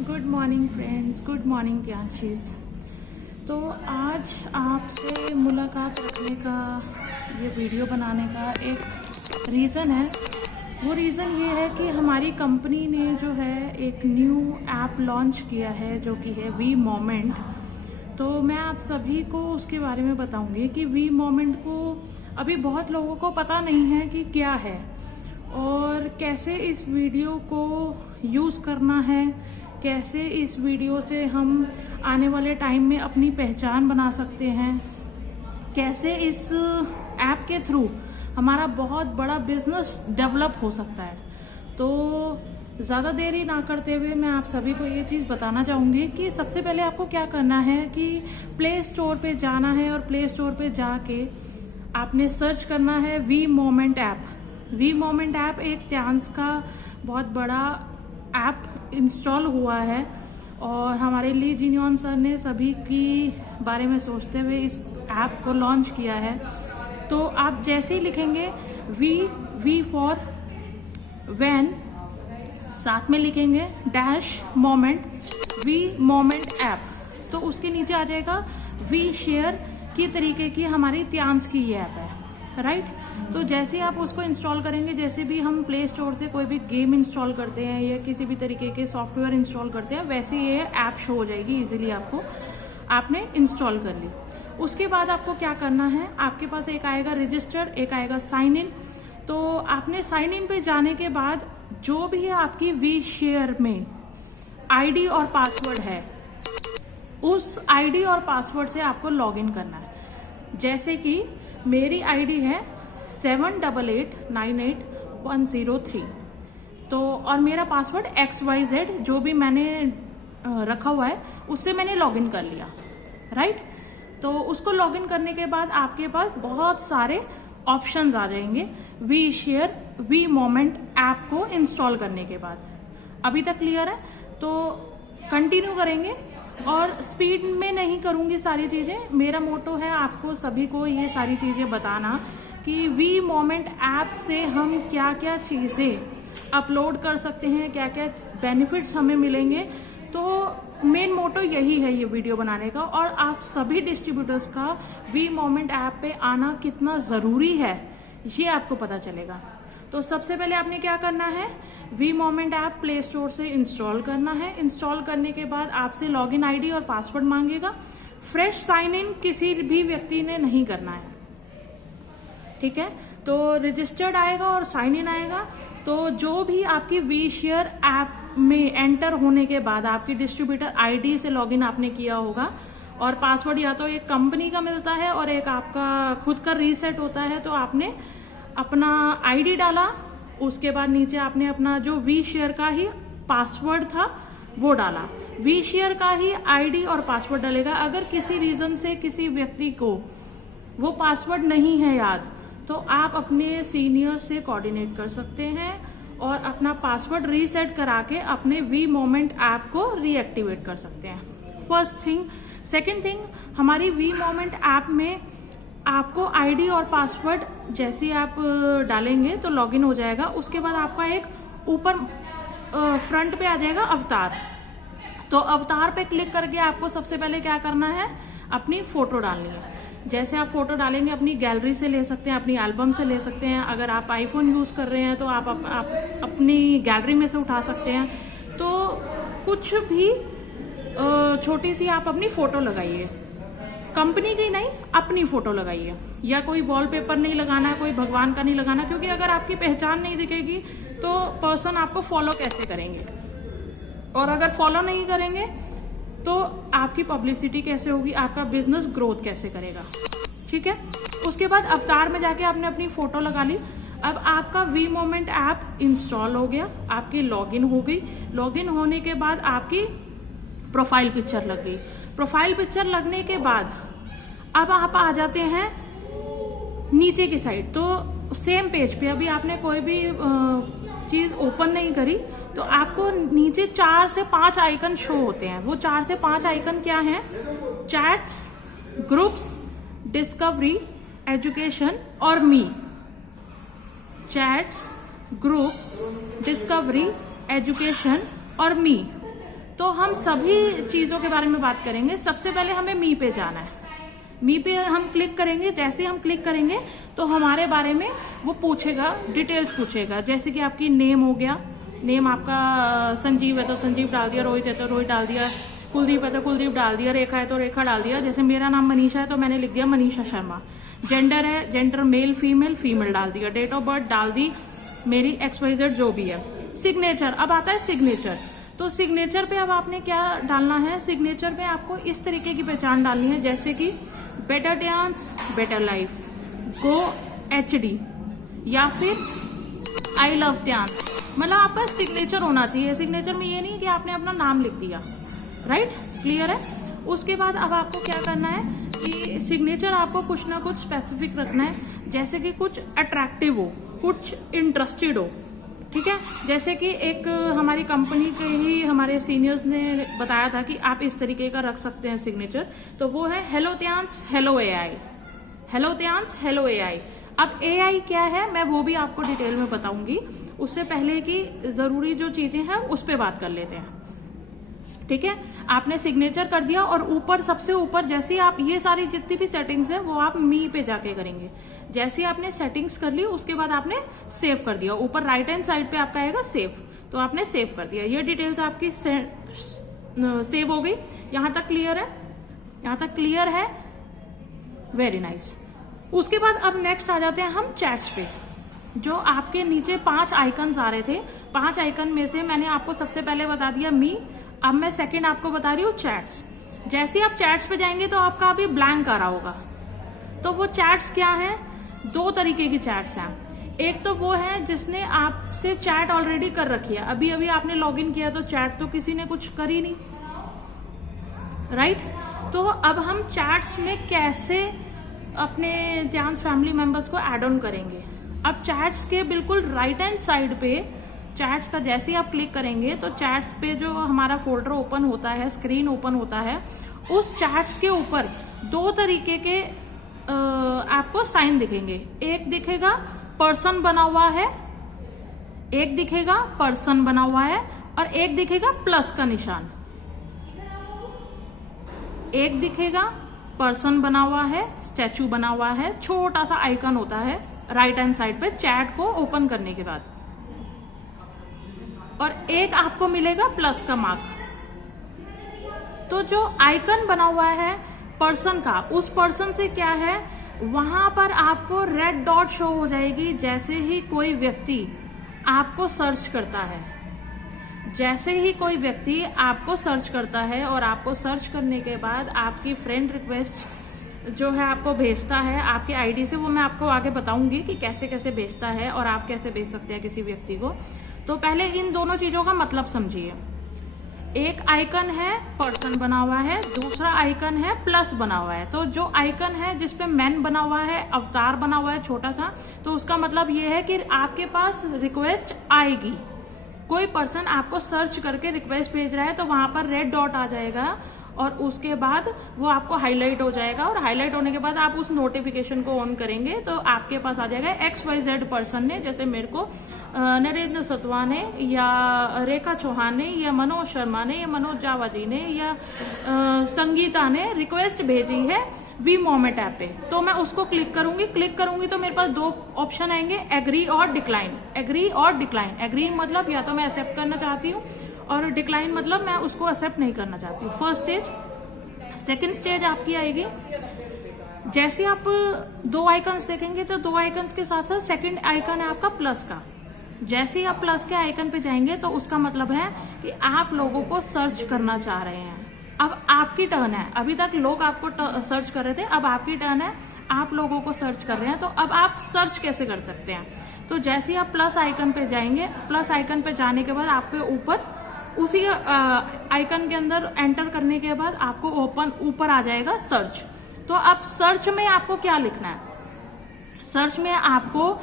Good morning friends, good morning Priyanshis. तो आज आपसे मुलाकात रखने का, ये वीडियो बनाने का एक रीज़न है। वो रीज़न ये है कि हमारी कंपनी ने जो है एक न्यू ऐप लॉन्च किया है जो कि है वी मोमेंट। तो मैं आप सभी को उसके बारे में बताऊंगी कि वी मोमेंट को अभी बहुत लोगों को पता नहीं है कि क्या है और कैसे इस वीडियो को यूज़ करना है, कैसे इस वीडियो से हम आने वाले टाइम में अपनी पहचान बना सकते हैं, कैसे इस ऐप के थ्रू हमारा बहुत बड़ा बिजनेस डेवलप हो सकता है। तो ज़्यादा देरी ना करते हुए मैं आप सभी को ये चीज़ बताना चाहूँगी कि सबसे पहले आपको क्या करना है कि प्ले स्टोर पे जाना है और प्ले स्टोर पे जाके आपने सर्च करना है V Moment app. V Moment app एक त्यांस का बहुत बड़ा ऐप इंस्टॉल हुआ है और हमारे ली जीनियन सर ने सभी की बारे में सोचते हुए इस ऐप को लॉन्च किया है। तो आप जैसे ही लिखेंगे वी फॉर वैन, साथ में लिखेंगे dash moment, V Moment app, तो उसके नीचे आ जाएगा वी शेयर की तरीके की हमारी त्यांस की ये ऐप है, राइट। तो जैसे ही आप उसको इंस्टॉल करेंगे, जैसे भी हम प्ले स्टोर से कोई भी गेम इंस्टॉल करते हैं या किसी भी तरीके के सॉफ्टवेयर इंस्टॉल करते हैं, वैसे ये ऐप शो हो जाएगी इजीली आपको। आपने इंस्टॉल कर ली, उसके बाद आपको क्या करना है, आपके पास एक आएगा रजिस्टर, एक आएगा साइन इन। तो आपने साइन इन पे जाने के बाद जो भी आपकी वी शेयर में आईडी और पासवर्ड है, उस आईडी और पासवर्ड से आपको लॉग इन करना है। जैसे कि मेरी आईडी है 78898103, तो और मेरा पासवर्ड XYZ जो भी मैंने रखा हुआ है उससे मैंने लॉगिन कर लिया, राइट। तो उसको लॉगिन करने के बाद आपके पास बहुत सारे ऑप्शंस आ जाएंगे V share V Moment app को इंस्टॉल करने के बाद। अभी तक क्लियर है? तो कंटिन्यू करेंगे और स्पीड में नहीं करूंगी सारी चीजें। मेरा मोटो है आपको सभी को ये सारी चीजें बताना कि वी मोमेंट ऐप से हम क्या क्या चीजें अपलोड कर सकते हैं, क्या क्या बेनिफिट्स हमें मिलेंगे। तो मेन मोटो यही है ये वीडियो बनाने का, और आप सभी डिस्ट्रीब्यूटर्स का वी मोमेंट ऐप पे आना कितना जरूरी है ये आपको पता चलेगा। तो सबसे पहले आपने क्या करना है, V Moment app play store से इंस्टॉल करना है। इंस्टॉल करने के बाद आपसे लॉगिन आईडी और पासवर्ड मांगेगा। फ्रेश साइन इन किसी भी व्यक्ति ने नहीं करना है, ठीक है। तो रजिस्टर्ड आएगा और साइन इन आएगा। तो जो भी आपकी वी शेयर ऐप में एंटर होने के बाद आपकी डिस्ट्रीब्यूटर आईडी से लॉगिन आपने किया होगा और पासवर्ड या तो एक कंपनी का मिलता है और एक आपका खुद का रीसेट होता है। तो आपने अपना आईडी डाला, उसके बाद नीचे आपने अपना जो वी शेयर का ही पासवर्ड था वो डाला। वी शेयर का ही आईडी और पासवर्ड डालेगा। अगर किसी रीजन से किसी व्यक्ति को वो पासवर्ड नहीं है याद, तो आप अपने सीनियर से कोऑर्डिनेट कर सकते हैं और अपना पासवर्ड रीसेट करा के अपने वी मोमेंट ऐप को रीएक्टिवेट कर सकते हैं। First thing. सेकेंड थिंग, हमारी वी मोमेंट ऐप में आपको आईडी और पासवर्ड जैसे ही आप डालेंगे तो लॉगिन हो जाएगा। उसके बाद आपका एक ऊपर फ्रंट पे आ जाएगा अवतार। तो अवतार पे क्लिक करके आपको सबसे पहले क्या करना है, अपनी फोटो डालनी है। जैसे आप फोटो डालेंगे अपनी गैलरी से ले सकते हैं, अपनी एल्बम से ले सकते हैं। अगर आप आईफोन यूज कर रहे हैं तो आप अपनी गैलरी में से उठा सकते हैं। तो कुछ भी छोटी सी आप अपनी फोटो लगाइए, कंपनी की नहीं, अपनी फोटो लगाइए। या कोई वॉलपेपर नहीं लगाना, कोई भगवान का नहीं लगाना, क्योंकि अगर आपकी पहचान नहीं दिखेगी तो पर्सन आपको फॉलो कैसे करेंगे, और अगर फॉलो नहीं करेंगे तो आपकी पब्लिसिटी कैसे होगी, आपका बिजनेस ग्रोथ कैसे करेगा, ठीक है। उसके बाद अवतार में जाके आपने अपनी फोटो लगा ली। अब आपका वी मोमेंट ऐप इंस्टॉल हो गया, आपकी लॉगिन हो गई। लॉगिन होने के बाद आपकी प्रोफाइल पिक्चर लग गई। प्रोफाइल पिक्चर लगने के बाद अब आप आ जाते हैं नीचे की साइड। तो सेम पेज पे अभी आपने कोई भी चीज ओपन नहीं करी, तो आपको नीचे 4 से 5 आइकन शो होते हैं। वो 4 से 5 आइकन क्या हैं? चैट्स, ग्रुप्स, डिस्कवरी, एजुकेशन और मी। चैट्स, ग्रुप्स, डिस्कवरी, एजुकेशन और मी। तो हम सभी चीज़ों के बारे में बात करेंगे। सबसे पहले हमें मी पे जाना है। मी पे हम क्लिक करेंगे। जैसे हम क्लिक करेंगे तो हमारे बारे में वो पूछेगा, डिटेल्स पूछेगा, जैसे कि आपकी नेम हो गया, नेम आपका संजीव है तो संजीव डाल दिया, रोहित है तो रोहित डाल दिया, कुलदीप है तो कुलदीप डाल दिया, रेखा है तो रेखा डाल दिया। जैसे मेरा नाम मनीषा है तो मैंने लिख दिया मनीषा शर्मा। जेंडर है, जेंडर मेल फीमेल, फीमेल डाल दिया। डेट ऑफ बर्थ डाल दी मेरी XYZ जो भी है। सिग्नेचर, अब आता है सिग्नेचर। तो सिग्नेचर पे अब आपने क्या डालना है, सिग्नेचर पे आपको इस तरीके की पहचान डालनी है, जैसे कि बेटर डांस बेटर लाइफ, गो HD, या फिर आई लव डांस। मतलब आपका सिग्नेचर होना चाहिए। सिग्नेचर में ये नहीं कि आपने अपना नाम लिख दिया, राइट, क्लियर है। उसके बाद अब आपको क्या करना है कि सिग्नेचर आपको कुछ ना कुछ स्पेसिफिक रखना है, जैसे कि कुछ अट्रैक्टिव हो, कुछ इंटरेस्टेड हो, ठीक है। जैसे कि एक हमारी कंपनी के ही हमारे सीनियर्स ने बताया था कि आप इस तरीके का रख सकते हैं सिग्नेचर, तो वो है हेलो त्यांस हेलो AI, हेलो त्यांस हेलो AI। अब AI क्या है मैं वो भी आपको डिटेल में बताऊंगी। उससे पहले की जरूरी जो चीजें हैं उस पर बात कर लेते हैं, ठीक है। आपने सिग्नेचर कर दिया और ऊपर सबसे ऊपर जैसे ही आप ये सारी जितनी भी सेटिंग्स है वो आप मी पे जाके करेंगे। जैसे ही आपने सेटिंग्स कर ली उसके बाद आपने सेव कर दिया। ऊपर राइट हैंड साइड पे आपका आएगा सेव, तो आपने सेव कर दिया। ये डिटेल्स आपकी सेव हो गई। यहां तक क्लियर है, यहां तक क्लियर है, वेरी नाइस। उसके बाद अब नेक्स्ट आ जाते हैं हम चैट्स पे। जो आपके नीचे 5 आइकन्स आ रहे थे, 5 आइकन में से मैंने आपको सबसे पहले बता दिया मी। अब मैं सेकंड आपको बता रही हूँ चैट्स। जैसे ही आप चैट्स पे जाएंगे तो आपका अभी ब्लैंक आ रहा होगा। तो वो चैट्स क्या है, 2 तरीके की चैट्स हैं। एक तो वो है जिसने आपसे चैट ऑलरेडी कर रखी है, अभी अभी आपने लॉगिन किया तो चैट तो किसी ने कुछ करी नहीं, राइट। तो अब हम चैट्स में कैसे अपने ध्यान फैमिली मेंबर्स को ऐड ऑन करेंगे। अब चैट्स के बिल्कुल राइट हैंड साइड पे चैट्स का जैसे ही आप क्लिक करेंगे तो चैट्स पे जो हमारा फोल्डर ओपन होता है, स्क्रीन ओपन होता है, उस चैट्स के ऊपर 2 तरीके के आपको साइन दिखेंगे। एक दिखेगा पर्सन बना हुआ है, एक दिखेगा पर्सन बना हुआ है, और एक दिखेगा प्लस का निशान। एक दिखेगा पर्सन बना हुआ है, स्टैचू बना हुआ है, छोटा सा आइकन होता है राइट हैंड साइड पे चैट को ओपन करने के बाद, और एक आपको मिलेगा प्लस का मार्क। तो जो आइकन बना हुआ है पर्सन का, उस पर्सन से क्या है, वहां पर आपको रेड डॉट शो हो जाएगी जैसे ही कोई व्यक्ति आपको सर्च करता है। जैसे ही कोई व्यक्ति आपको सर्च करता है और आपको सर्च करने के बाद आपकी फ्रेंड रिक्वेस्ट जो है आपको भेजता है आपके आईडी से, वो मैं आपको आगे बताऊंगी कि कैसे कैसे भेजता है और आप कैसे भेज सकते हैं किसी व्यक्ति को। तो पहले इन दोनों चीजों का मतलब समझिए। एक आइकन है पर्सन बना हुआ है, दूसरा आइकन है प्लस बना हुआ है। तो जो आइकन है जिसपे मैन बना हुआ है, अवतार बना हुआ है छोटा सा, तो उसका मतलब ये है कि आपके पास रिक्वेस्ट आएगी। कोई पर्सन आपको सर्च करके रिक्वेस्ट भेज रहा है तो वहां पर रेड डॉट आ जाएगा और उसके बाद वो आपको हाईलाइट हो जाएगा, और हाईलाइट होने के बाद आप उस नोटिफिकेशन को ऑन करेंगे तो आपके पास आ जाएगा XYZ पर्सन ने, जैसे मेरे को नरेंद्र सतवा ने या रेखा चौहान ने या मनोज शर्मा ने या मनोज जावाजी ने या संगीता ने रिक्वेस्ट भेजी है वी मोमेंट ऐप पे। तो मैं उसको क्लिक करूंगी तो मेरे पास 2 ऑप्शन आएंगे, एग्री और डिक्लाइन। एग्री और डिक्लाइन, एग्री मतलब या तो मैं एक्सेप्ट करना चाहती हूँ और डिक्लाइन मतलब मैं उसको एक्सेप्ट नहीं करना चाहती हूँ। First stage. सेकंड स्टेज आपकी आएगी, जैसे आप 2 आइकन्स देखेंगे तो 2 आइकन्स के साथ साथ सेकंड आइकन है आपका प्लस का। जैसे ही आप प्लस के आइकन पे जाएंगे तो उसका मतलब है कि आप लोगों को सर्च करना चाह रहे हैं। अब आपकी टर्न है, अभी तक लोग आपको सर्च कर रहे थे, अब आपकी टर्न है, आप लोगों को सर्च कर रहे हैं। तो अब आप सर्च कैसे कर सकते हैं, तो जैसे ही आप प्लस आइकन पे जाएंगे, प्लस आइकन पे जाने के बाद आपके ऊपर उसी आइकन के अंदर एंटर करने के बाद आपको ऊपर आ जाएगा सर्च। तो अब सर्च में आपको क्या लिखना है, सर्च में आपको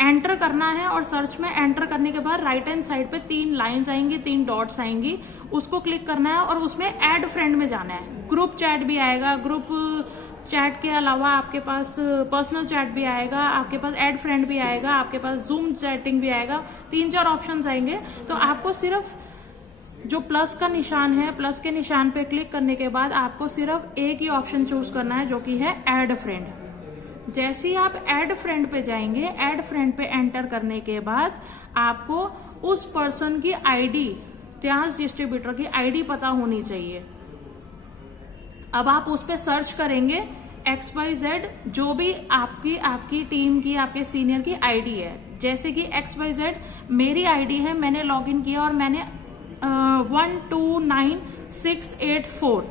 एंटर करना है, और सर्च में एंटर करने के बाद राइट हैंड साइड पे 3 लाइंस आएंगी, 3 डॉट्स आएंगी, उसको क्लिक करना है और उसमें ऐड फ्रेंड में जाना है। ग्रुप चैट भी आएगा, ग्रुप चैट के अलावा आपके पास पर्सनल चैट भी आएगा, आपके पास ऐड फ्रेंड भी आएगा, आपके पास जूम चैटिंग भी आएगा, 3-4 ऑप्शंस आएंगे। तो आपको सिर्फ जो प्लस का निशान है, प्लस के निशान पे क्लिक करने के बाद आपको सिर्फ एक ही ऑप्शन चूज करना है, जो कि है ऐड फ्रेंड। जैसे ही आप ऐड फ्रेंड पे जाएंगे, ऐड फ्रेंड पे एंटर करने के बाद आपको उस पर्सन की आईडी, त्यांश डिस्ट्रीब्यूटर की आईडी पता होनी चाहिए। अब आप उस पर सर्च करेंगे XYZ, जो भी आपकी टीम की, आपके सीनियर की आईडी है। जैसे कि XYZ मेरी आईडी है, मैंने लॉगिन किया और मैंने 129684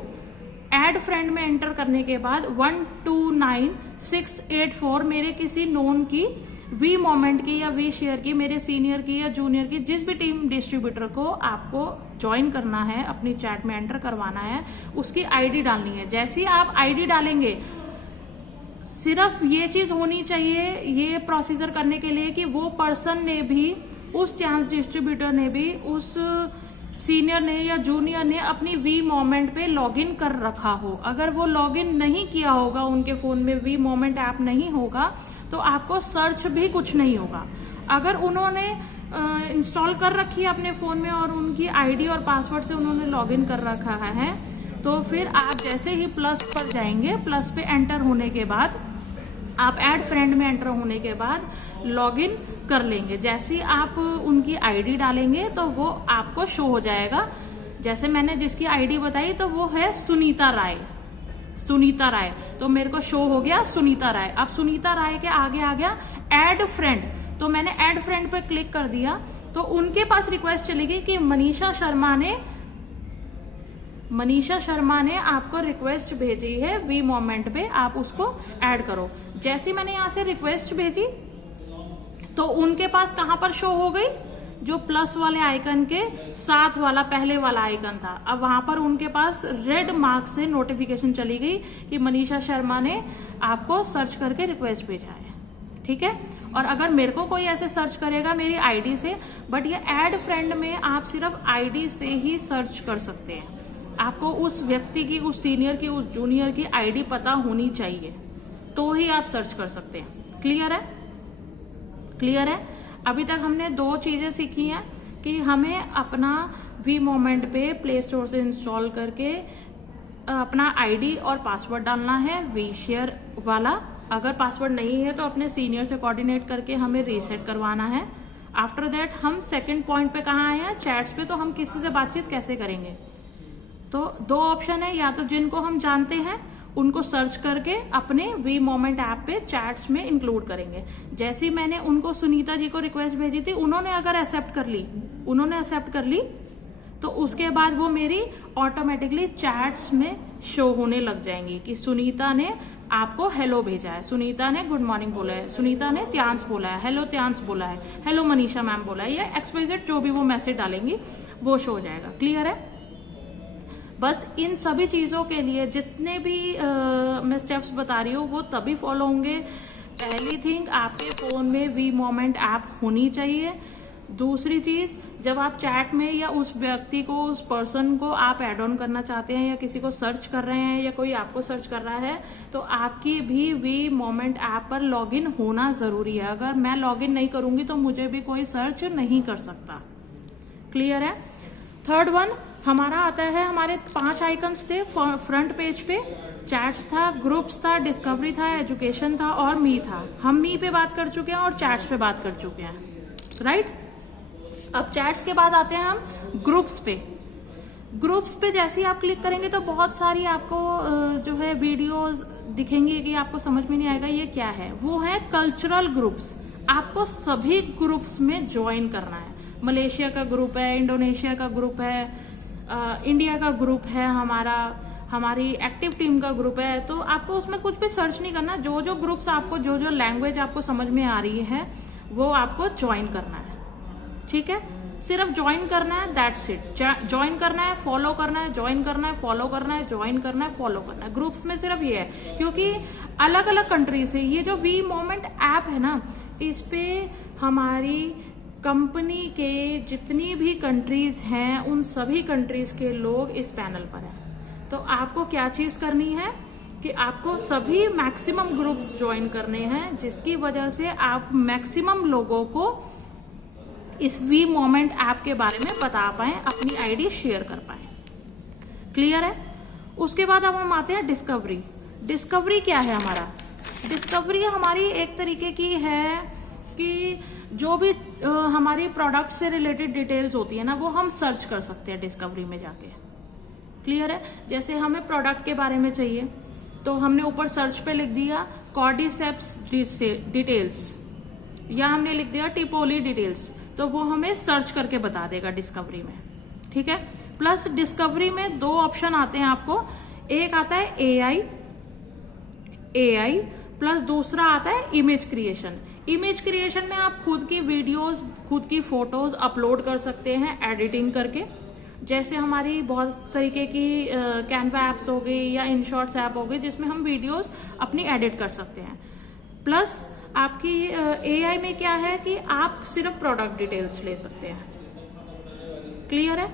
ऐड फ्रेंड में एंटर करने के बाद 129684 मेरे किसी नोन की, वी मोमेंट की या वी शेयर की, मेरे सीनियर की या जूनियर की, जिस भी टीम डिस्ट्रीब्यूटर को आपको ज्वाइन करना है, अपनी चैट में एंटर करवाना है, उसकी आईडी डालनी है। जैसे ही आप आईडी डालेंगे, सिर्फ ये चीज होनी चाहिए ये प्रोसीजर करने के लिए कि वो पर्सन ने भी, उस चांस डिस्ट्रीब्यूटर ने भी, उस सीनियर ने या जूनियर ने अपनी वी मोमेंट पे लॉगिन कर रखा हो। अगर वो लॉगिन नहीं किया होगा, उनके फोन में वी मोमेंट ऐप नहीं होगा, तो आपको सर्च भी कुछ नहीं होगा। अगर उन्होंने इंस्टॉल कर रखी है अपने फोन में और उनकी आईडी और पासवर्ड से उन्होंने लॉगिन कर रखा है, तो फिर आप जैसे ही प्लस पर जाएंगे, प्लस पे एंटर होने के बाद, आप ऐड फ्रेंड में एंटर होने के बाद लॉगिन कर लेंगे। जैसे ही आप उनकी आईडी डालेंगे तो वो आपको शो हो जाएगा। जैसे मैंने जिसकी आईडी बताई तो वो है सुनीता राय, सुनीता राय, तो मेरे को शो हो गया सुनीता राय। अब सुनीता राय के आगे आ गया ऐड फ्रेंड, तो मैंने ऐड फ्रेंड पे क्लिक कर दिया, तो उनके पास रिक्वेस्ट चलेगी कि मनीषा शर्मा ने आपको रिक्वेस्ट भेजी है वी मोमेंट पे, आप उसको ऐड करो। जैसे मैंने यहां से रिक्वेस्ट भेजी तो उनके पास कहां पर शो हो गई, जो प्लस वाले आइकन के साथ वाला पहले वाला आइकन था। अब वहां पर उनके पास रेड मार्क से नोटिफिकेशन चली गई कि मनीषा शर्मा ने आपको सर्च करके रिक्वेस्ट भेजा है। ठीक है, और अगर मेरे को कोई ऐसे सर्च करेगा मेरी आईडी से, बट ये ऐड फ्रेंड में आप सिर्फ आईडी से ही सर्च कर सकते हैं। आपको उस व्यक्ति की, उस सीनियर की, उस जूनियर की आईडी पता होनी चाहिए, तो ही आप सर्च कर सकते हैं। क्लियर है? क्लियर है? अभी तक हमने दो चीजें सीखी हैं कि हमें अपना वी मोमेंट पे प्ले स्टोर से इंस्टॉल करके अपना आईडी और पासवर्ड डालना है, वी शेयर वाला। अगर पासवर्ड नहीं है तो अपने सीनियर से कोऑर्डिनेट करके हमें रीसेट करवाना है। आफ्टर दैट हम सेकंड पॉइंट पे कहाँ आए हैं, चैट्स पे। तो हम किसी से बातचीत कैसे करेंगे, तो दो ऑप्शन है, या तो जिनको हम जानते हैं उनको सर्च करके अपने वी मोमेंट ऐप पे चैट्स में इंक्लूड करेंगे। जैसे ही मैंने उनको सुनीता जी को रिक्वेस्ट भेजी थी, उन्होंने अगर एक्सेप्ट कर ली तो उसके बाद वो मेरी ऑटोमेटिकली चैट्स में शो होने लग जाएंगी कि सुनीता ने आपको हेलो भेजा है, सुनीता ने गुड मॉर्निंग बोला है, सुनीता ने त्यांश बोला है, हेलो त्यांश बोला है, हेलो मनीषा मैम बोला है, या XYZ जो भी वो मैसेज डालेंगी वो शो हो जाएगा। क्लियर है? बस इन सभी चीजों के लिए जितने भी मैं स्टेप्स बता रही हूँ वो तभी फॉलो होंगे। पहली थिंग, आपके फोन में वी मोमेंट ऐप होनी चाहिए। दूसरी चीज, जब आप चैट में या उस व्यक्ति को, उस पर्सन को आप एड ऑन करना चाहते हैं या किसी को सर्च कर रहे हैं या कोई आपको सर्च कर रहा है, तो आपकी भी वी मोमेंट ऐप पर लॉगिन होना जरूरी है। अगर मैं लॉगिन नहीं करूंगी तो मुझे भी कोई सर्च नहीं कर सकता। क्लियर है? थर्ड वन हमारा आता है, हमारे 5 आइकन्स थे फ्रंट पेज पे। चैट्स था, ग्रुप्स था, डिस्कवरी था, एजुकेशन था और मी था। हम मी पे बात कर चुके हैं और चैट्स पे बात कर चुके हैं, राइट? अब चैट्स के बाद आते हैं हम ग्रुप्स पे। ग्रुप्स पे जैसे ही आप क्लिक करेंगे तो बहुत सारी आपको जो है वीडियोस दिखेंगी कि आपको समझ में नहीं आएगा ये क्या है। वो है कल्चरल ग्रुप्स। आपको सभी ग्रुप्स में ज्वाइन करना है। मलेशिया का ग्रुप है, इंडोनेशिया का ग्रुप है, इंडिया का ग्रुप है, हमारी एक्टिव टीम का ग्रुप है। तो आपको उसमें कुछ भी सर्च नहीं करना। जो जो ग्रुप्स आपको, जो जो लैंग्वेज आपको समझ में आ रही है वो आपको ज्वाइन करना है। ठीक है, सिर्फ ज्वाइन करना है, दैट्स इट। ज्वाइन करना है, फॉलो करना है, ज्वाइन करना है, फॉलो करना है, ज्वाइन करना है, फॉलो करना है। ग्रुप्स में सिर्फ ये है, क्योंकि अलग अलग कंट्री से ये जो वी मोमेंट ऐप है ना, इस पे हमारी कंपनी के जितनी भी कंट्रीज हैं उन सभी कंट्रीज के लोग इस पैनल पर हैं। तो आपको क्या चीज करनी है कि आपको सभी मैक्सिमम ग्रुप्स ज्वाइन करने हैं, जिसकी वजह से आप मैक्सिमम लोगों को इस वी मोमेंट ऐप के बारे में बता पाए, अपनी आईडी शेयर कर पाए। क्लियर है? उसके बाद अब हम आते हैं डिस्कवरी। डिस्कवरी क्या है हमारा? डिस्कवरी हमारी एक तरीके की है कि जो भी हमारी प्रोडक्ट से रिलेटेड डिटेल्स होती है ना, वो हम सर्च कर सकते हैं डिस्कवरी में जाके। क्लियर है? जैसे हमें प्रोडक्ट के बारे में चाहिए तो हमने ऊपर सर्च पे लिख दिया कॉर्डिसेप्स डिटेल्स, या हमने लिख दिया टिपोली डिटेल्स, तो वो हमें सर्च करके बता देगा डिस्कवरी में। ठीक है? प्लस डिस्कवरी में दो ऑप्शन आते हैं आपको, एक आता है एआई प्लस दूसरा आता है इमेज क्रिएशन। इमेज क्रिएशन में आप खुद की वीडियोस, खुद की फोटोज अपलोड कर सकते हैं एडिटिंग करके। जैसे हमारी बहुत तरीके की कैनवा एप्स हो गई या इनशॉट्स ऐप हो गई जिसमें हम वीडियोस अपनी एडिट कर सकते हैं। प्लस आपकी एआई में क्या है कि आप सिर्फ प्रोडक्ट डिटेल्स ले सकते हैं। क्लियर है?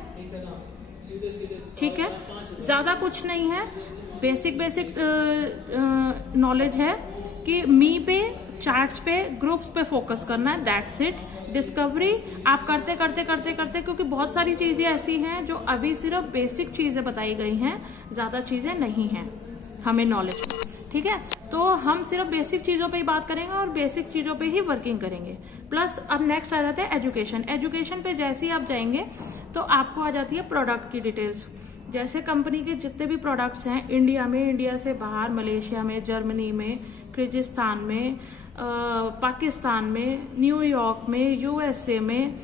ठीक है? ज्यादा कुछ नहीं है, बेसिक नॉलेज है कि मी पे, चैट्स पे, ग्रुप्स पे फोकस करना है, दैट्स इट। डिस्कवरी आप करते करते करते करते, क्योंकि बहुत सारी चीजें ऐसी हैं जो अभी सिर्फ बेसिक चीजें बताई गई हैं, ज्यादा चीजें नहीं हैं हमें नॉलेज में। ठीक है? तो हम सिर्फ बेसिक चीजों पे ही बात करेंगे और बेसिक चीजों पे ही वर्किंग करेंगे। प्लस अब नेक्स्ट आ जाता है एजुकेशन। एजुकेशन पे जैसे ही आप जाएंगे तो आपको आ जाती है प्रोडक्ट की डिटेल्स। जैसे कंपनी के जितने भी प्रोडक्ट्स हैं इंडिया में, इंडिया से बाहर, मलेशिया में, जर्मनी में, किर्गिस्तान में, पाकिस्तान में, न्यूयॉर्क में, यूएसए में,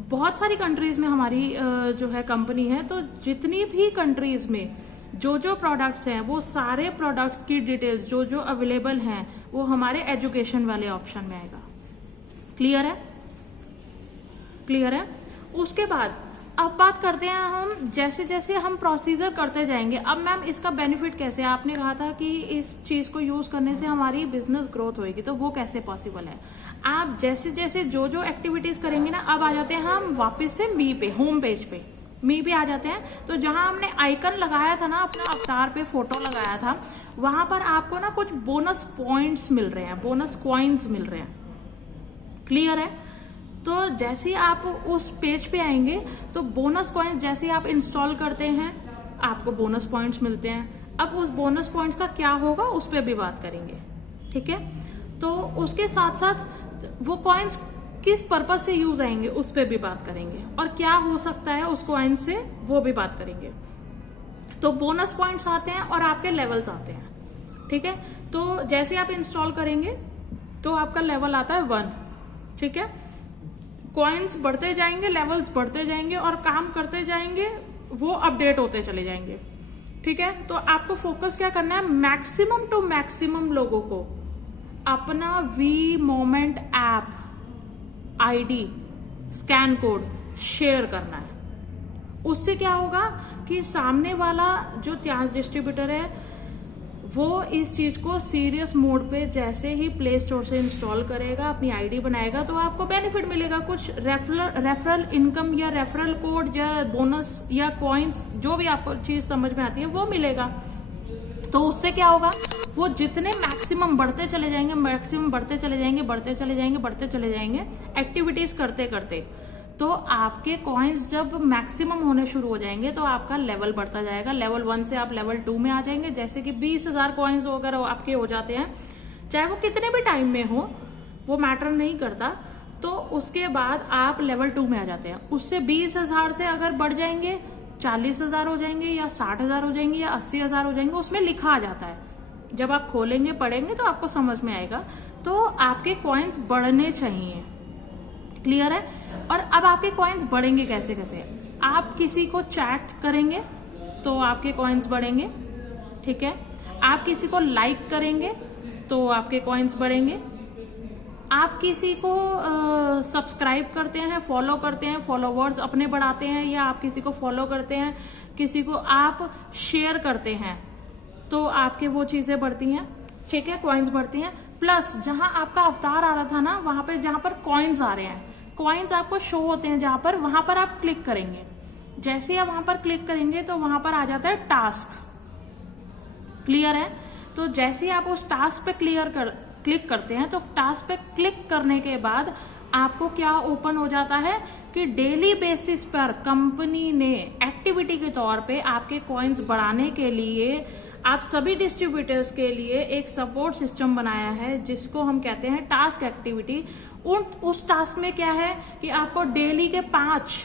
बहुत सारी कंट्रीज में हमारी जो है कंपनी है। तो जितनी भी कंट्रीज में जो प्रोडक्ट्स हैं वो सारे प्रोडक्ट्स की डिटेल्स जो अवेलेबल हैं वो हमारे एजुकेशन वाले ऑप्शन में आएगा। क्लियर है? क्लियर है? उसके बाद अब बात करते हैं हम, जैसे जैसे हम प्रोसीजर करते जाएंगे। अब मैम इसका बेनिफिट कैसे? आपने कहा था कि इस चीज को यूज करने से हमारी बिजनेस ग्रोथ होगी, तो वो कैसे पॉसिबल है? आप जैसे जैसे जो एक्टिविटीज करेंगे ना, अब आ जाते हैं हम वापस से मी पे, होम पेज पे, मी पे आ जाते हैं। तो जहां हमने आइकन लगाया था ना, अपना अवतार पे फोटो लगाया था, वहां पर आपको ना कुछ बोनस पॉइंट्स मिल रहे हैं, बोनस कॉइन्स मिल रहे हैं। क्लियर है? तो जैसे आप उस पेज पे आएंगे तो बोनस कॉइन्स जैसे आप इंस्टॉल करते हैं आपको बोनस पॉइंट्स मिलते हैं। अब उस बोनस पॉइंट्स का क्या होगा उस पर भी बात करेंगे। ठीक है? तो उसके साथ साथ वो कॉइन्स किस पर्पज से यूज आएंगे उस पर भी बात करेंगे, और क्या हो सकता है उस कॉइन से वो भी बात करेंगे। तो बोनस पॉइंट्स आते हैं और आपके लेवल्स आते हैं। ठीक है? तो जैसे आप इंस्टॉल करेंगे तो आपका लेवल आता है 1। ठीक है? कॉइन्स बढ़ते जाएंगे, लेवल्स बढ़ते जाएंगे और काम करते जाएंगे, वो अपडेट होते चले जाएंगे। ठीक है? तो आपको फोकस क्या करना है? मैक्सिमम टू मैक्सिमम लोगों को अपना V Moment app ID scan code share करना है। उससे क्या होगा कि सामने वाला जो त्याज डिस्ट्रीब्यूटर है वो इस चीज को सीरियस मोड पे जैसे ही प्ले स्टोर से इंस्टॉल करेगा, अपनी आईडी बनाएगा, तो आपको बेनिफिट मिलेगा, कुछ रेफरल इनकम या रेफरल कोड या बोनस या कॉइन्स, जो भी आपको चीज समझ में आती है वो मिलेगा। तो उससे क्या होगा, वो जितने मैक्सिमम बढ़ते चले जाएंगे, मैक्सिमम बढ़ते चले जाएंगे, बढ़ते चले जाएंगे, बढ़ते चले जाएंगे एक्टिविटीज करते करते, तो आपके कॉइन्स जब मैक्सिमम होने शुरू हो जाएंगे तो आपका लेवल बढ़ता जाएगा। लेवल 1 से आप लेवल 2 में आ जाएंगे। जैसे कि 20,000 कॉइन्स अगर आपके हो जाते हैं, चाहे वो कितने भी टाइम में हो, वो मैटर नहीं करता, तो उसके बाद आप लेवल 2 में आ जाते हैं। उससे 20,000 से अगर बढ़ जाएंगे, 40,000 हो जाएंगे या 60,000 हो जाएंगे या 80,000 हो जाएंगे, उसमें लिखा आ जाता है। जब आप खोलेंगे पढ़ेंगे तो आपको समझ में आएगा। तो आपके कॉइन्स बढ़ने चाहिए। क्लियर है? और अब आपके कॉइन्स बढ़ेंगे कैसे कैसे? आप किसी को चैट करेंगे तो आपके कॉइन्स बढ़ेंगे। ठीक है? आप किसी को लाइक करेंगे तो आपके कॉइन्स बढ़ेंगे। आप किसी को सब्सक्राइब करते हैं, फॉलो करते हैं, फॉलोवर्स अपने बढ़ाते हैं, या आप किसी को फॉलो करते हैं, किसी को आप शेयर करते हैं, तो आपके वो चीजें बढ़ती हैं। ठीक है? कॉइन्स बढ़ती हैं। प्लस जहां आपका अवतार आ रहा था ना, वहां पे जहां पर कॉइन्स आ रहे हैं, कॉइन्स आपको शो होते हैं जहां पर, वहां पर आप क्लिक करेंगे। जैसे ही आप वहां पर क्लिक करेंगे तो वहां पर आ जाता है टास्क। क्लियर है? तो जैसे ही आप उस टास्क पे क्लिक करते हैं तो टास्क पे क्लिक करने के बाद आपको क्या ओपन हो जाता है कि डेली बेसिस पर कंपनी ने एक्टिविटी के तौर पे आपके कॉइन्स बढ़ाने के लिए आप सभी डिस्ट्रीब्यूटर्स के लिए एक सपोर्ट सिस्टम बनाया है, जिसको हम कहते हैं टास्क एक्टिविटी। उस टास्क में क्या है कि आपको डेली के 5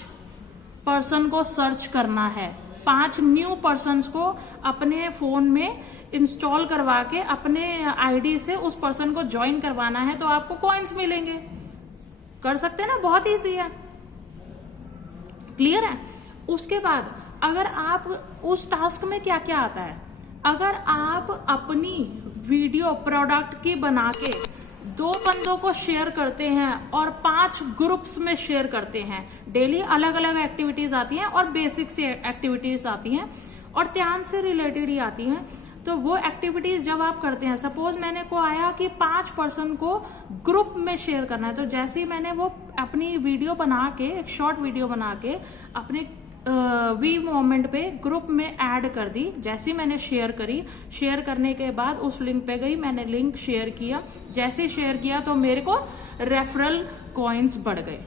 पर्सन को सर्च करना है, 5 न्यू पर्सन्स को अपने फोन में इंस्टॉल करवा के अपने आईडी से उस पर्सन को ज्वाइन करवाना है, तो आपको कॉइन्स मिलेंगे। कर सकते हैं ना, बहुत इजी है, क्लियर है। उसके बाद अगर आप उस टास्क में क्या क्या आता है, अगर आप अपनी वीडियो प्रोडक्ट की बना के 2 बंदों को शेयर करते हैं और 5 ग्रुप्स में शेयर करते हैं, डेली अलग अलग एक्टिविटीज आती हैं और बेसिक सी एक्टिविटीज आती हैं और ध्यान से रिलेटेड ही आती हैं। तो वो एक्टिविटीज जब आप करते हैं, सपोज मैंने को आया कि 5 पर्सन को ग्रुप में शेयर करना है, तो जैसे ही मैंने वो अपनी वीडियो बना के, एक शॉर्ट वीडियो बना के अपने वी मोमेंट पे ग्रुप में ऐड कर दी, जैसे ही मैंने शेयर करी, शेयर करने के बाद उस लिंक पे गई, मैंने लिंक शेयर किया, जैसे शेयर किया तो मेरे को रेफरल कॉइन्स बढ़ गए।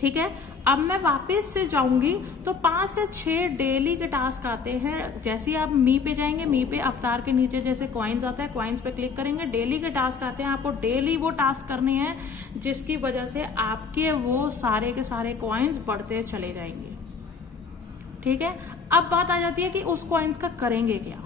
ठीक है, अब मैं वापस से जाऊंगी तो 5 से 6 डेली के टास्क आते हैं। जैसे आप मी पे जाएंगे, मी पे अवतार के नीचे जैसे कॉइन्स आता है, कॉइन्स पे क्लिक करेंगे, डेली के टास्क आते हैं। आपको डेली वो टास्क करने हैं जिसकी वजह से आपके वो सारे के सारे कॉइन्स बढ़ते चले जाएंगे। ठीक है, अब बात आ जाती है कि उस कॉइन्स का करेंगे क्या।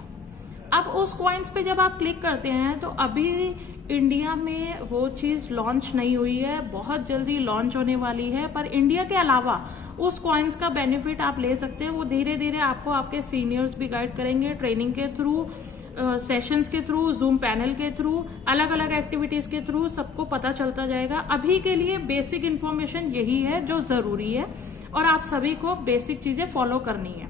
अब उस कॉइन्स पे जब आप क्लिक करते हैं तो अभी इंडिया में वो चीज लॉन्च नहीं हुई है, बहुत जल्दी लॉन्च होने वाली है, पर इंडिया के अलावा उस कॉइन्स का बेनिफिट आप ले सकते हैं। वो धीरे धीरे आपको आपके सीनियर्स भी गाइड करेंगे, ट्रेनिंग के थ्रू, सेशंस के थ्रू, जूम पैनल के थ्रू, अलग अलग एक्टिविटीज के थ्रू सबको पता चलता जाएगा। अभी के लिए बेसिक इन्फॉर्मेशन यही है जो जरूरी है और आप सभी को बेसिक चीजें फॉलो करनी है।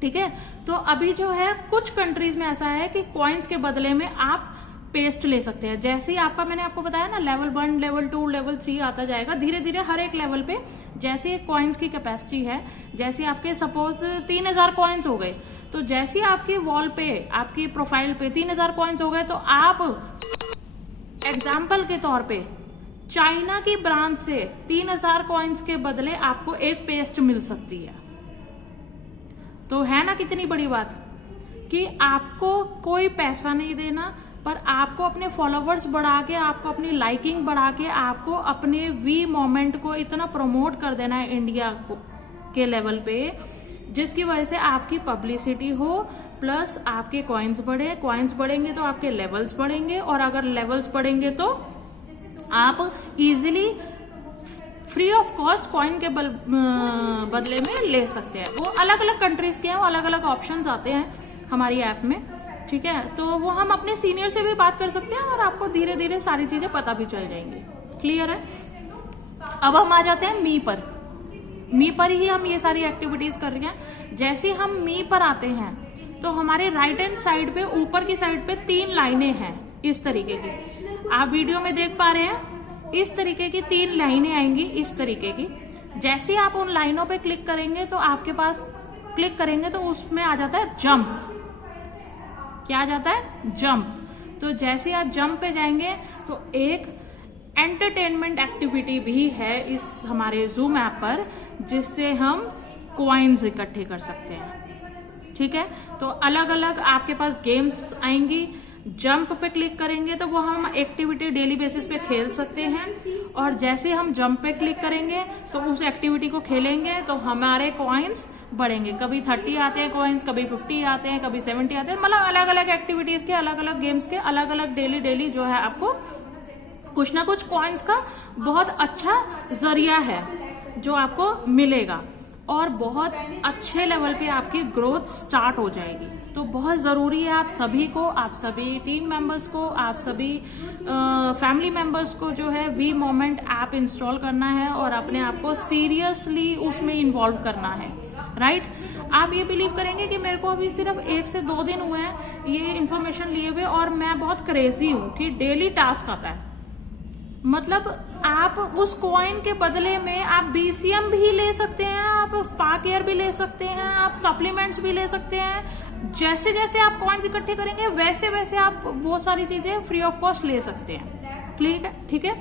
ठीक है, तो अभी जो है कुछ कंट्रीज में ऐसा है कि कॉइन्स के बदले में आप पेस्ट ले सकते हैं। जैसे ही आपका, मैंने आपको बताया ना, लेवल 1, लेवल 2, लेवल 3 आता जाएगा धीरे धीरे हर एक लेवल पे। जैसे कॉइन्स की कैपेसिटी है, जैसे आपके सपोज 3000 कॉइन्स हो गए, तो जैसे आपकी वॉल पे, आपकी प्रोफाइल पे 3000 कॉइन्स हो गए, तो आप एग्जाम्पल के तौर पे चाइना की ब्रांच से 3000 कॉइन्स के बदले आपको एक पेस्ट मिल सकती है। तो है ना कितनी बड़ी बात कि आपको कोई पैसा नहीं देना, पर आपको अपने फॉलोवर्स बढ़ा के, आपको अपनी लाइकिंग बढ़ा के, आपको अपने वी मोमेंट को इतना प्रमोट कर देना है इंडिया के लेवल पे, जिसकी वजह से आपकी पब्लिसिटी हो, प्लस आपके कॉइन्स बढ़े। कॉइन्स बढ़ेंगे तो आपके लेवल्स बढ़ेंगे, और अगर लेवल्स बढ़ेंगे तो आप easily free of cost coin के बदले में ले सकते हैं। वो अलग अलग कंट्रीज के हैं, वो अलग अलग ऑप्शंस आते हैं हमारी ऐप में। ठीक है, तो वो हम अपने सीनियर से भी बात कर सकते हैं और आपको धीरे धीरे सारी चीजें पता भी चल जाएंगी। क्लियर है। अब हम आ जाते हैं मी पर। मी पर ही हम ये सारी एक्टिविटीज कर रहे हैं। जैसे हम मी पर आते हैं तो हमारे राइट हैंड साइड पे, ऊपर की साइड पे 3 लाइनें हैं इस तरीके की, आप वीडियो में देख पा रहे हैं। इस तरीके की 3 लाइनें आएंगी इस तरीके की। जैसे ही आप उन लाइनों पे क्लिक करेंगे तो आपके पास, क्लिक करेंगे तो उसमें आ जाता है जंप। क्या आ जाता है? जंप। तो जैसे आप जंप पे जाएंगे तो एक एंटरटेनमेंट एक्टिविटी भी है इस हमारे जूम ऐप पर, जिससे हम कॉइन्स इकट्ठे कर सकते हैं। ठीक है, तो अलग अलग आपके पास गेम्स आएंगी। जंप पे क्लिक करेंगे तो वो हम एक्टिविटी डेली बेसिस पे खेल सकते हैं, और जैसे हम जंप पे क्लिक करेंगे तो उस एक्टिविटी को खेलेंगे तो हमारे कॉइन्स बढ़ेंगे। कभी 30 आते हैं कॉइन्स, कभी 50 आते हैं, कभी 70 आते हैं। मतलब अलग अलग एक्टिविटीज के, अलग अलग गेम्स के, अलग अलग डेली जो है आपको कुछ ना कुछ कॉइन्स का बहुत अच्छा जरिया है जो आपको मिलेगा, और बहुत अच्छे लेवल पे आपकी ग्रोथ स्टार्ट हो जाएगी। तो बहुत ज़रूरी है आप सभी को, आप सभी टीम मेंबर्स को, आप सभी फैमिली मेंबर्स को जो है वी मोमेंट ऐप इंस्टॉल करना है और अपने आप को सीरियसली उसमें इन्वॉल्व करना है। राइट, आप ये बिलीव करेंगे कि मेरे को अभी सिर्फ 1 से 2 दिन हुए हैं ये इन्फॉर्मेशन लिए हुए, और मैं बहुत क्रेजी हूँ कि डेली टास्क आता है। मतलब आप उस कॉइन के बदले में आप BCM भी ले सकते हैं, आप स्पार्क एयर भी ले सकते हैं, आप सप्लीमेंट्स भी ले सकते हैं। जैसे जैसे आप कॉइन्स इकट्ठे करेंगे वैसे वैसे आप वो सारी चीजें फ्री ऑफ कॉस्ट ले सकते हैं। ठीक है।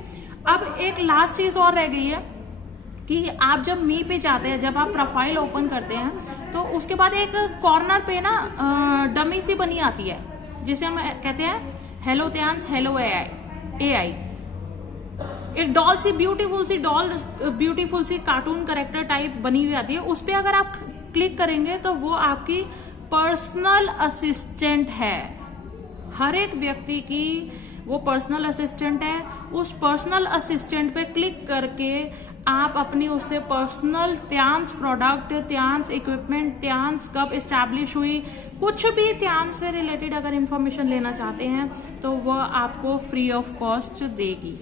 अब एक लास्ट चीज और रह गई है कि आप जब मी पे जाते हैं, जब आप प्रोफाइल ओपन करते हैं तो उसके बाद एक कॉर्नर पे ना डमी सी बनी आती है जिसे हम कहते हैं हेलो त्यांश, हेलो एआई। एक डॉल सी ब्यूटीफुल सी कार्टून कैरेक्टर टाइप बनी हुई आती है। उस पर अगर आप क्लिक करेंगे तो वो आपकी पर्सनल असिस्टेंट है। हर एक व्यक्ति की वो पर्सनल असिस्टेंट है। उस पर्सनल असिस्टेंट पे क्लिक करके आप अपनी उससे पर्सनल त्यांश प्रोडक्ट, त्यांश इक्विपमेंट, त्यांश कब एस्टैब्लिश हुई, कुछ भी त्यांश से रिलेटेड अगर इंफॉर्मेशन लेना चाहते हैं तो वह आपको फ्री ऑफ कॉस्ट देगी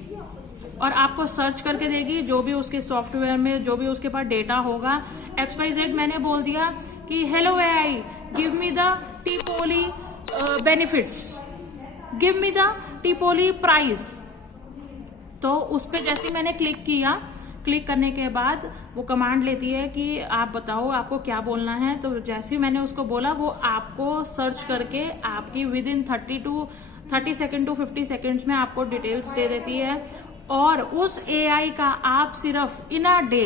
और आपको सर्च करके देगी। जो भी उसके सॉफ्टवेयर में जो भी उसके पास डेटा होगा, XYZ मैंने बोल दिया कि hello AI give me the teapoly benefits, give me the teapoly price, तो उस पर जैसे मैंने क्लिक किया, क्लिक करने के बाद वो कमांड लेती है कि आप बताओ आपको क्या बोलना है। तो जैसे ही मैंने उसको बोला वो आपको सर्च करके आपकी within 30 second to 50 seconds में आपको डिटेल्स दे देती है। और उस एआई का आप सिर्फ इन अ डे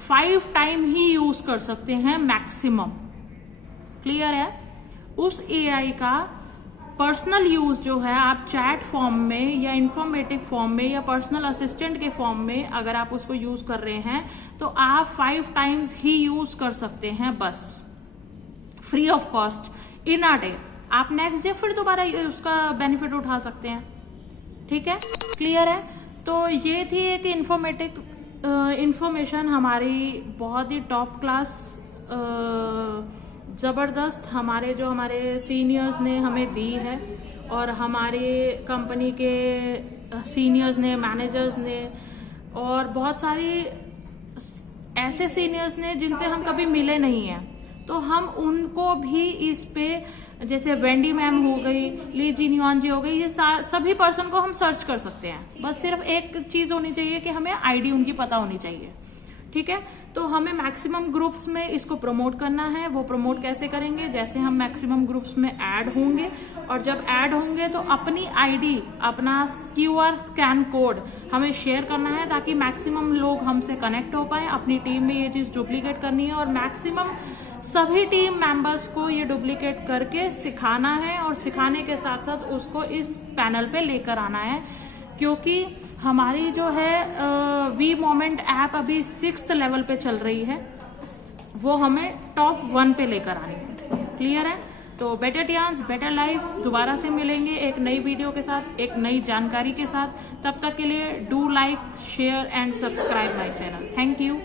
5 टाइम ही यूज कर सकते हैं मैक्सिमम। क्लियर है? उस एआई का पर्सनल यूज जो है आप चैट फॉर्म में या इंफॉर्मेटिव फॉर्म में या पर्सनल असिस्टेंट के फॉर्म में अगर आप उसको यूज कर रहे हैं तो आप 5 टाइम्स ही यूज कर सकते हैं, बस free of cost in a day. आप नेक्स्ट डे फिर दोबारा उसका बेनिफिट उठा सकते हैं। ठीक है? क्लियर है? तो ये थी एक इंफॉर्मेशन हमारी बहुत ही टॉप क्लास जबरदस्त हमारे सीनियर्स ने हमें दी है और हमारे कंपनी के सीनियर्स ने, मैनेजर्स ने और बहुत सारी ऐसे सीनियर्स ने जिनसे हम कभी मिले नहीं हैं, तो हम उनको भी इस पे, जैसे वेंडी मैम हो गई, ली जिनियन जी हो गई, ये सभी पर्सन को हम सर्च कर सकते हैं। बस सिर्फ एक चीज होनी चाहिए कि हमें आईडी उनकी पता होनी चाहिए। ठीक है? तो हमें मैक्सिमम ग्रुप्स में इसको प्रमोट करना है। वो प्रमोट कैसे करेंगे? जैसे हम मैक्सिमम ग्रुप्स में ऐड होंगे और जब ऐड होंगे तो अपनी आईडी, अपना QR स्कैन कोड हमें शेयर करना है ताकि मैक्सिमम लोग हमसे कनेक्ट हो पाए। अपनी टीम में ये चीज डुप्लीकेट करनी है और मैक्सिमम सभी टीम मेंबर्स को ये डुप्लीकेट करके सिखाना है और सिखाने के साथ साथ उसको इस पैनल पे लेकर आना है, क्योंकि हमारी जो है वी मोमेंट ऐप अभी 6th लेवल पे चल रही है, वो हमें टॉप 1 पे लेकर आनी है। क्लियर है? तो बेटर त्यांश बेटर लाइफ, दोबारा से मिलेंगे एक नई वीडियो के साथ, एक नई जानकारी के साथ। तब तक के लिए do like, share and subscribe my channel. Thank you.